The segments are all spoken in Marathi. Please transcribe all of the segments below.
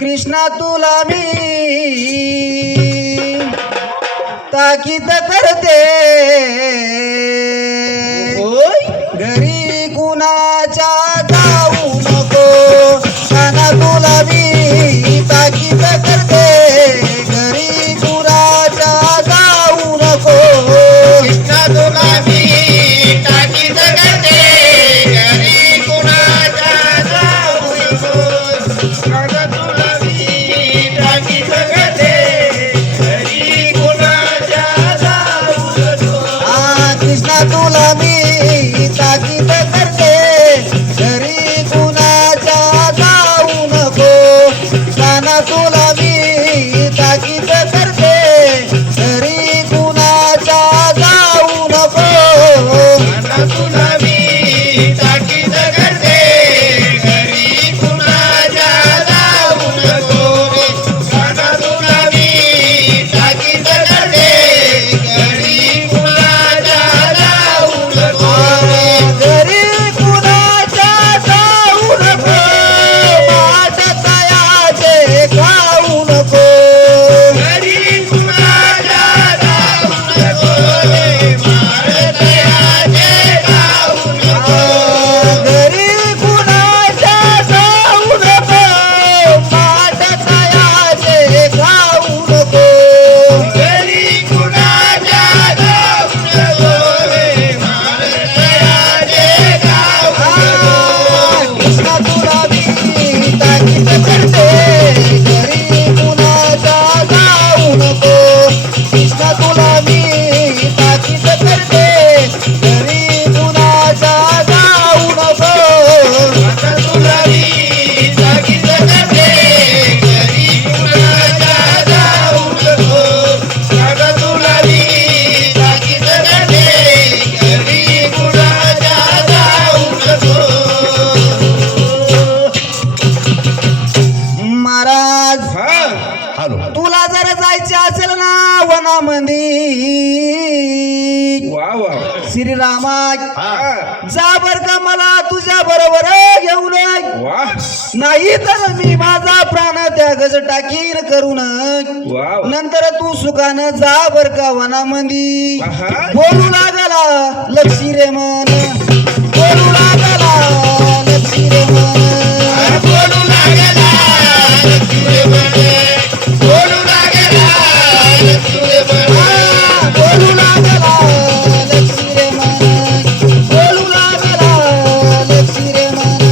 कृष्णा तुला मी ताकीद करते घरी कुणाच्या जाऊ नको काना तुला मी ताकीद करते घरी कुणाच्या जाऊ नको कृष्णा तुला मी ताकीद करते घरी कुणाच्या जाऊ नको काना तुला मी ताकीद करते घरी कुणाच्या जाऊ नको कृष्णा तुला मी ताकीद करते घरी कुणाच्या जाऊ नको काना तुला मी ताकीद करते घरी कुणाच्या जाऊ नको काना तुला मी ताकीद करते घरी कुणाच्या जाऊ नको काना तुला मी ताकीद करते घरी कुणाच्या जाऊ नको घरी कुणाच्या जाऊ नको माठ तयाचे खाऊ नको घरी कुणाच्या जाऊ नको महाराजाचे गाऊ नको घरी कुणाच्या जाऊ नको माठ तयाचे खाऊ नको घरी कुणाच्या जाऊ नको महाराजाचे गाऊ नको कृष्णा तुला मी ताकीद करते घरी कुणाच्या जाऊ नको कृष्णा तुला मी ताकीद करते घरी कुणाच्या जाऊ नको आता तुला मी ताकीद करते घरी कुणाच्या जाऊ नको आता तुला मी ताकीद करते घरी कुणाच्या जाऊ नको महाराज हॅलो तुला जर जायचे असेल ना वनामध्ये वा वा श्रीरामा हा जा बर का मला तुझ्या बरोबर घेऊन वा नाही तर मी माझा प्राण त्यागच टाकीन करून वा नंतर तू सुखानं जा बर का वनामध्ये आहा. बोलू लागला लक्ष्मी रे मन बोलू लागला लक्ष्मी रे मन बोलू लागला तुझे बने बोलू लागला तुझे बने बोलू लागला लक्ष्मी रे मन बोलू लागला लक्ष्मी रे मन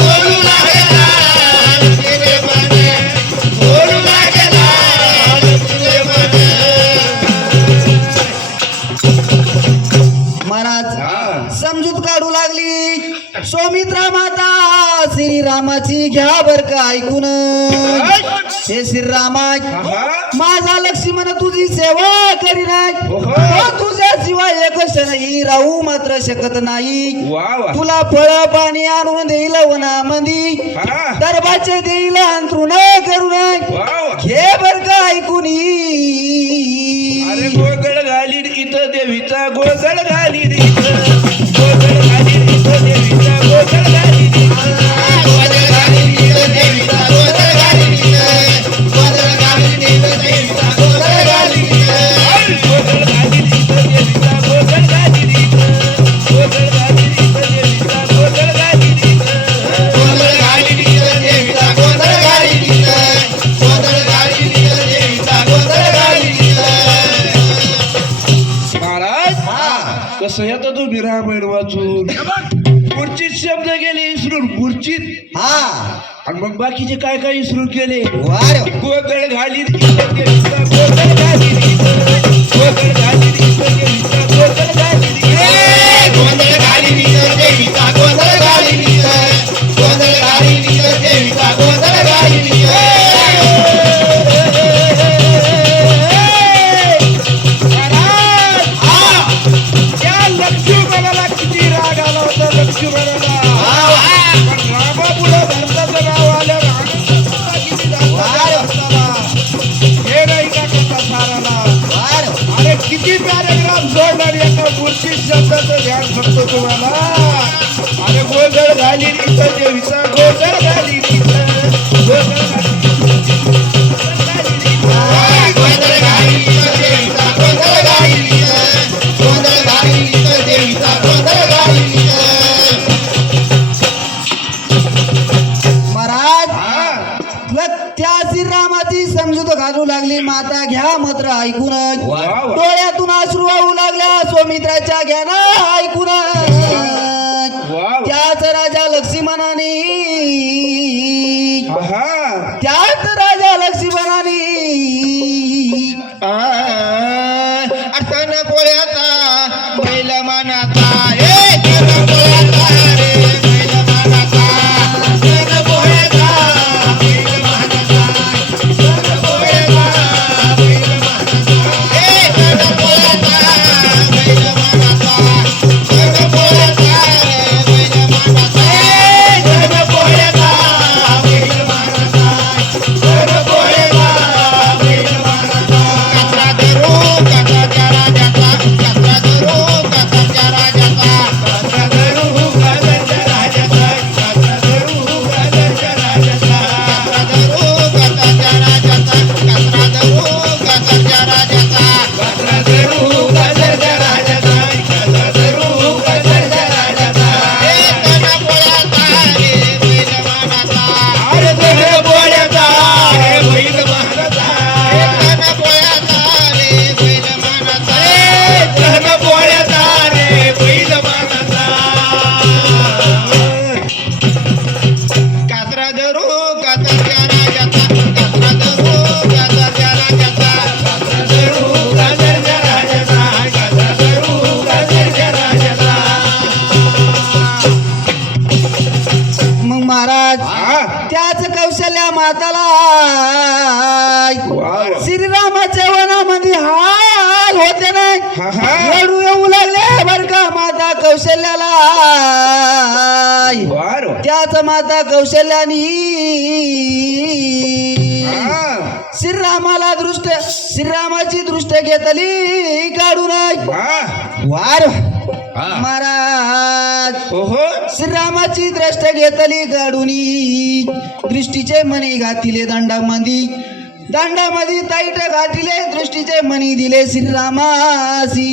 बोलू लागला तुझे बने बोलू लागला तुझे बने महाराज हा समजूत काढू लागली सौमित्रा माता श्रीरामाची घ्या बर का ऐकून हे श्रीरामा आहा. माझा लक्ष्मण तुझी सेवा करीनाय ओहो. तो तुझ्या शिवाय एक क्षणही राहू मात्र शकत नाही वा वा तुला फळ पाणी आणून देईल वनामध्ये हा दरबाचे देईल अंतरुण करू नये वा वा घे बर का ऐकून अरे गोगळ घाली इथं देवीचा गोगळ घाली इथं गोगळ घाली इथं देवीचा गोगळ घाली गोगळ घाली इथं देवीचा गोगळ घाली गोगळ घाली इथं देवीचा गोगळ घाली गोगळ घाली इथं देवीचा गोगळ घाली गोगळ घाली इथं देवीचा गोगळ घाली गोगळ घाली इथं देवीचा गोगळ घाली गोगळ घाली इथं देवीचा गोगळ घाली कसं येतं तुम्ही रामायण वाचून पुढचीच शब्द गेले इसरून पुढचीत हा आणि मग बाकीचे काय काय इसरून केले वार गोगळ घालीत इथं देवीचा गोगळ घालीत इथं गोगळ घालीत इथं देवीचा गोगळ घालीत इथं गोंधळ घाली देवीचा गोंधळ घाली गोंधळ घाली देवीचा गोंधळ घाली त्या लक्ष्मणाला किती राग आला होता लक्ष्मणाला पण रामापुढं भरताचं नाव आलं रामाला किती दाखवला हे नाही का कसा साराला अरे किती पॅरेग्राफ जोडणार एका मूर्ती शब्दाचं ध्यान सांगतो तुम्हाला अरे गोगळ घाली इथं देवीचा गोगळ घाली इथं गोगळ घाली महाराज हा त्या श्रीरामाची समजूत घालू लागली माता घ्या मात्र ऐकूनच वा वा. डोळ्यातून अश्रू वाहू लागल्या सौमित्राच्या ज्ञान ऐकून वा. त्याच राजा लक्ष्मणाने हा त्याच राजा लक्ष्मणाने अर्थान पोळ्याचा बैल मानाचा हे तन पोळ्याचा रे बैल मानाचा तन पोळ्याचा बैल मानाचा तन पोळ्याचा बैल मानाचा हे तन पोळ्याचा बैल मानाचा तन पोळ्याचा बैल मानाचा हे तन पोळ्याचा बैल मानाचा तन पोळ्याचा बैल मानाचा कचरा धरू कचराच्या राजाचा कचरा धरू कचराच्या राजाचा कचरा धरू कचराच्या राजाचा कचरा धरू कचराच्या राजाचा कचरा धरू कचराच्या राजाचा कचरा धरू कचराच्या राजाचा कचरा धरू कचराच्या राजाचा कचरा धरू कचराच्या राजाचा हे तन पोळ्याचा रे बैल मानाचा अरे तन पोळ्याचा रे बैल मानाचा हे तन पोळ्याचा रे बैल मानाचा तन पोळ्याचा रे बैल मानाचा कात्रा धरू कातरच्या राजाचा कात्रा धरू कातरच्या राजाचा कात्रा धरू कातरच्या राजाचा कात्रा धरू कातरच्या राजाचा मग महाराज हा त्याच कौशल्या माताला वा वा. श्रीरामाच्या वनामध्ये हाल होते नाही हा हा रडू येऊ लागले बर का माता कौशल्याला वार त्याच माता कौशल्यानी हा श्रीरामाला दृष्ट श्रीरामाची दृष्ट घेतली काढून वा वार हा. महाराज ओहो श्रीरामाची दृष्ट घेतली काढूनी दृष्टीचे मणी घातिले दंडामध्ये ताईट घातिले दृष्टीचे मणी दिले श्रीरामासी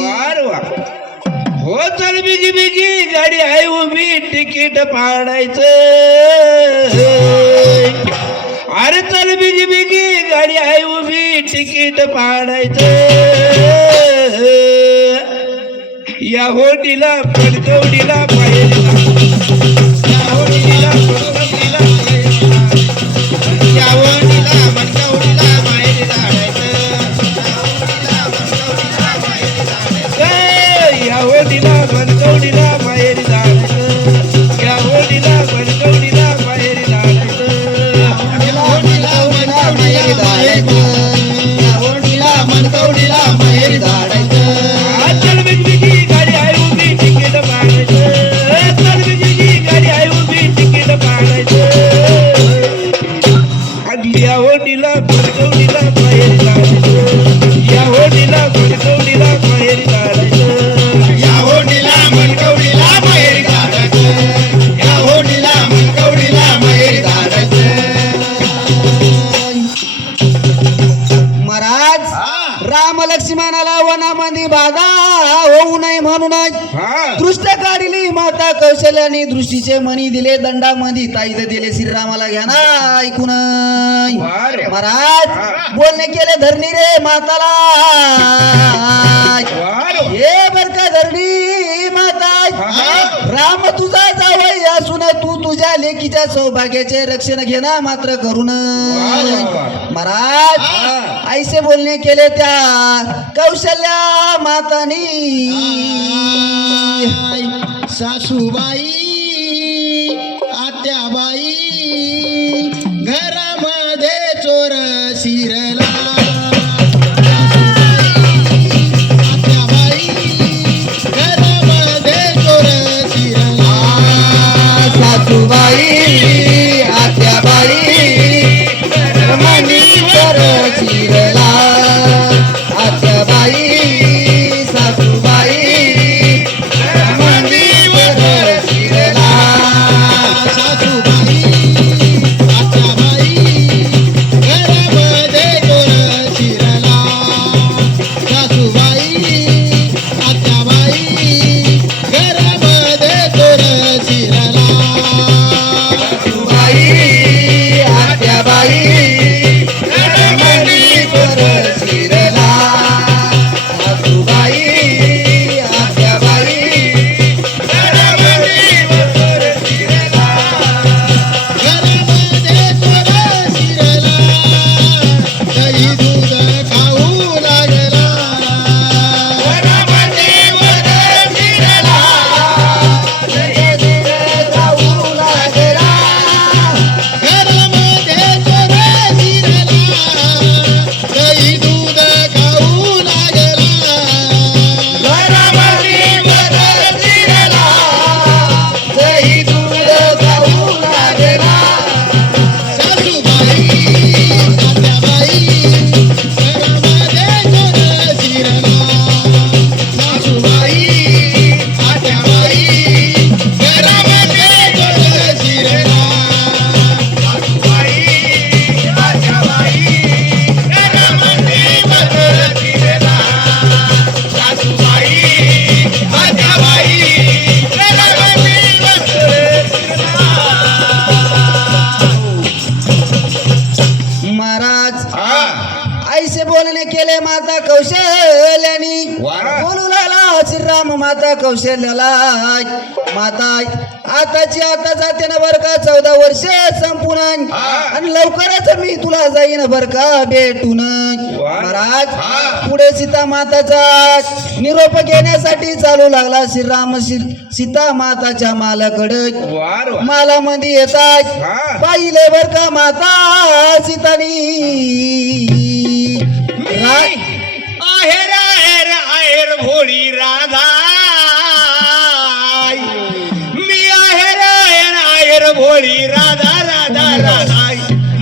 वार वा हो चल बिगी बिगी गाडी आहे उभी तिकीट फाडायचं अरे चल बिगी बिगी गाडी आहे उभी तिकीट फाडायचं या होडीला पडकवडीला पाहिजे या होडीला पडकवडीला या ओढीला मनकवडीला माहेरी धाडायचं या ओढीला मनकवडीला माहेरी धाडायचं या होडीला बनकवडीला माहेरी जायचं या होडीला बनकवडीला माहेरी जायचं मनकवडीला माहेरी धाडायचं चल बिगी गाडी आहे उभी तिकीट पाडायचं चल बिगी गाडी आहे उभी तिकीट पाडायचं आणि या होडीला बनकवडीला माहेरी जायचं या होडीला बनकवडीला माहेरी जायचं या ओढीला मनकवडीला माहेरी धाडायचं या ओढीला मनकवडीला माहेरी धाडायचं महाराज राम लक्ष्मणाला वनामध्ये बाधा होऊ नये म्हणूनच हा दृष्ट काढली माता कौशल्याने दृष्टीचे मणी दिले दंडामध्ये ताईत दिले श्रीरामाला घ्या ना ऐकून वार महाराज बोलणे केले धरणी रे माताला वार हे बर का लेकीच्या सौभाग्याचे रक्षण घेणं मात्र करून वा. महाराज ऐसे बोलणे केले त्या कौशल्या मातानी सासूबाई आत्याबाई घरामध्ये चोर शिरला आत्याबाई घरामध्ये चोर शिरला सासूबाई आत्याबाई मनीश्वर शिरला आत्याबाई सासूबाई मनीश्वर शिरला सासूबाई आत्याबाई घरामध्ये चोर शिरला सासूबाई आत्याबाई घरामध्ये चोर शिरला बाई आत्याबाई मनीश्वर शिरला सासूबाई आत्याबाई मनीश्वर शिरला घरामध्ये चोर शिरला दही दूध खाऊ लागला जाऊ लागला घरामध्ये चोर शिरला दही दूध खाऊ लागला घरामध्ये बदल शिरला दही दूध खाऊ लागला सासूबाई आत्याबाई घरामध्ये चोर शिरला सासूबाई आत्याबाई घरामध्ये चोर शिरला महाराज हा. ऐसे बोलणे केले माता कौशल्यानी वाह. बोलू लागला श्रीराम माता कौशल्याला माता आताची आता जाते ना बर का 14 वर्ष संपून हा. आणि लवकरच मी तुला जाईन बर का भेटून वाह. महाराज हा. पुढे सीता माताचा निरोप घेण्यासाठी चालू लागला श्रीराम सीता माताच्या मालाकडे वार वा. माला मध्ये येतात हा. पाहिले बर का माता सीतानी आहेर आहेर आहेर भोळी राधा मी आहेर आहेर आहेर भोळी राधा राधा राधा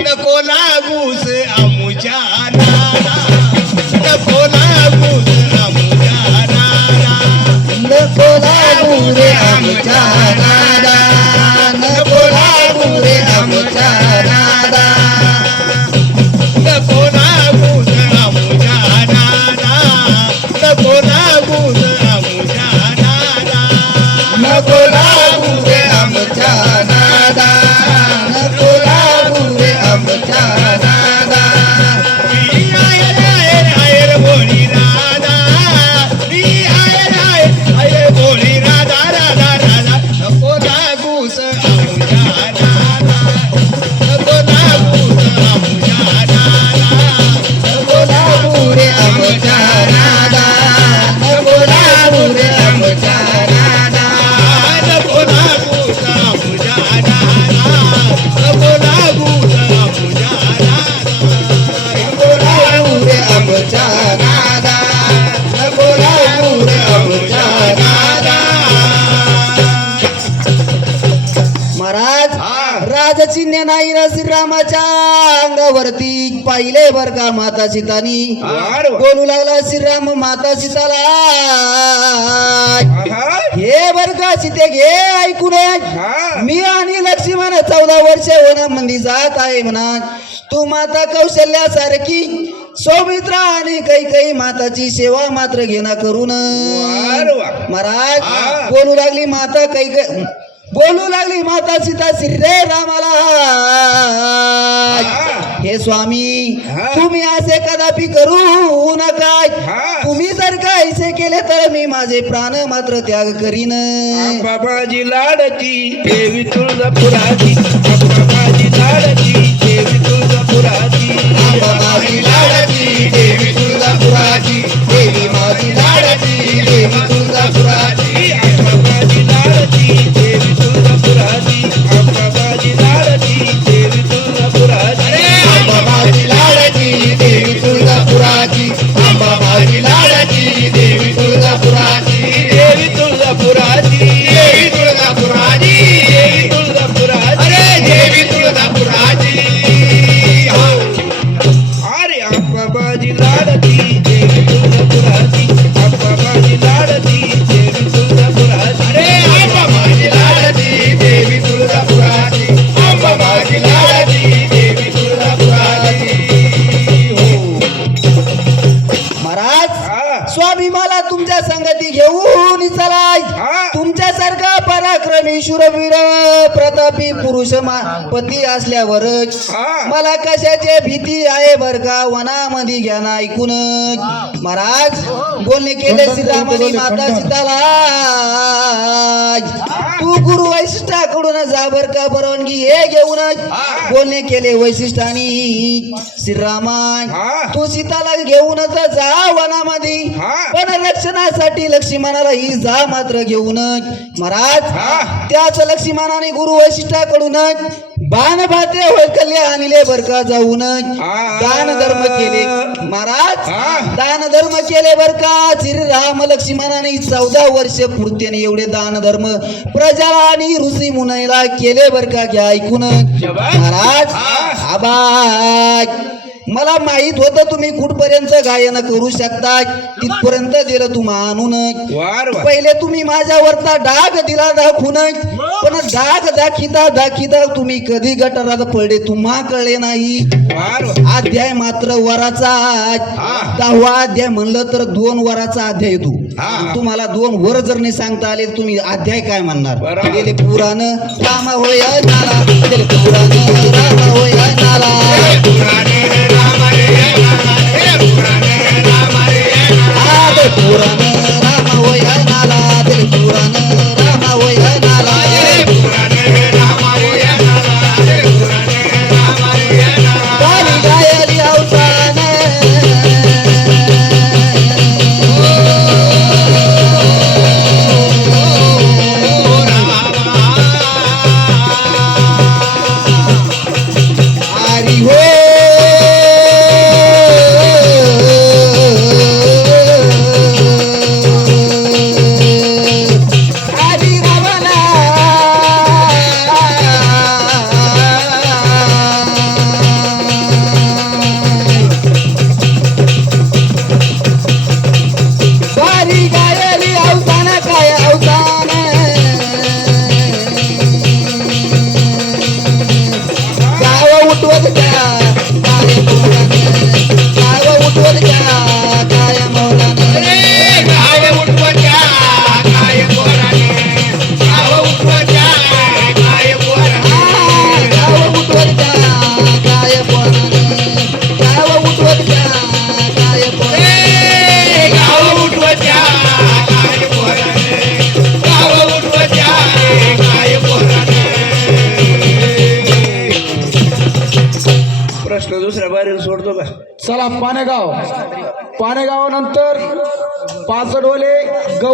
नको लागूस आमुच्या नादा नको लागूस आमुच्या नादा नको लागू रे आमच्या नादा नको लागू रे आमच्या नादा नको लागूस आमुच्या नादा नको लागूस आमुच्या नादा नको लागू रे आमच्या नादा नको लागू रे आमच्या नादा मी आहेर आहेर आहेर भोळी राधा मी आहेर आहेर आहेर भोळी राधा राधा राधा नको लागूस आमुच्या नादा नको लागूस आमुच्या नादा नको लागू रे आमच्या नादा नको लागू रे आमच्या नादा नको लागूस आमुच्या नादा नको लागूस आमुच्या नादा नको लागू रे आमच्या नादा नको लागू रे आमच्या नादा महाराज हा. राजचिन्ह नाही ना श्रीरामाच्या अंगावरती पाहिले बर का माता सीतानी वार वा. बोलू लागला श्रीराम माता सीताला आहा. हे बर का सीते घे ऐकून हा. मी आणि लक्ष्मण 14 वर्ष वनामध्ये जात आहे म्हणा तू माता कौशल्यासारखी सौमित्रा आणि काही माताची सेवा मात्र घेणं करून वार वा. महाराज हा. बोलू लागली माता बोलू लागली माता सीता श्री रे रामाला हा. हे स्वामी हा. तुम्ही असे कदापि करू नका हा. तुम्ही जर का ऐसे केले तर मी माझे प्राण मात्र त्याग करीन बाबाजी लाडची देवी तुळजापुराची बाबाजी लाडची देवी तुळजापुराची आंबा माझी लाडची देवी तुळजापुराची देवी माझी लाडची देवी तुळजापुराची बाबाजी लाडची देवी तुळजापुराची बाबाजी लाडची देवी तुळजापुराची आंबा माझी लाडची देवी तुळजापुराची आंबा माझी लाडची देवी तुळजापुराची देवी तुळजापुराची देवी तुळजापुराची देवी तुळजापुराची अरे देवी तुळजापुराची हो अरे बाबाजी लाडची देवी तुळजापुराची बाबाजी लाडची देवी तुळजापुराची अरे आंबा माझी लाडची देवी तुळजापुराची आंबा माझी लाडची देवी तुळजापुराची हो महाराज हा. स्वामी मला तुमच्या संगती घेऊन चलाय हा. तुमच्यासारखा पराक्रमी शूरवीर प्रतापी पुरुष पती असल्यावरच हा. मला कशाची भीती आहे बर का वनामध्ये घ्या ना ऐकून महाराज बोलणे केले श्रीरामानी माता सीताला तू गुरु वैशिष्ठाकडून जा बर का परवानगी हे घेऊनच बोलणे केले वैशिष्ठानी श्रीरामा हा. तू सीताला घेऊनच जा वनामध्ये हा. पण रक्षणासाठी लक्ष्मणाला ही जा मात्र घेऊनच महाराज हा. त्याच लक्ष्मणाने गुरु वैशिष्ठाकडूनच बाण भाते वैकल्य आणले बर का जाऊनच हा. दान धर्म केले महाराज हा. दान धर्म केले बर का श्रीराम लक्ष्मणाने 14 वर्ष पूर्तीने एवढे दान धर्म प्रजा आणि ऋषी मुनीला केले बर का घ्या ऐकून जबा. महाराज हा. आबा मला माहित होतं तुम्ही कुठपर्यंत गायन करू शकता तिथपर्यंत दिलं तुम्हा आणून वार वा. पहिले तुम्ही माझ्यावरचा डाग दिला दाखवून पण डाग दाखिता दाखिता तुम्ही कधी गटारात पडले तुम्हा कळले नाही वार वा. अध्याय मात्र वराचा हा. 10वा अध्याय म्हणलं तर 2 वराचा अध्याय येतो हा. तुम्हाला 2 वर जर नाही सांगता आले तर तुम्ही अध्याय काय म्हणणार बरोबर. गेले पुराण राम होय नाला गेले पुराण राम होय नाला आदे पुराण राम होय नाला दिल पुराण राम होय नाला गाली गायली अवसान हरी हो हरी रमणा बारी गायली अवसान काय अवसान गाव उठवत का काय मोलाने गाव उठवत का काय मोलाने गाव उठवत का काय पोराने गाव उठवत का काय पोराने प्रश्न दुसऱ्या बारील सोडतो का चला पानेगाव पानेगाव नंतर पाचडोले गौ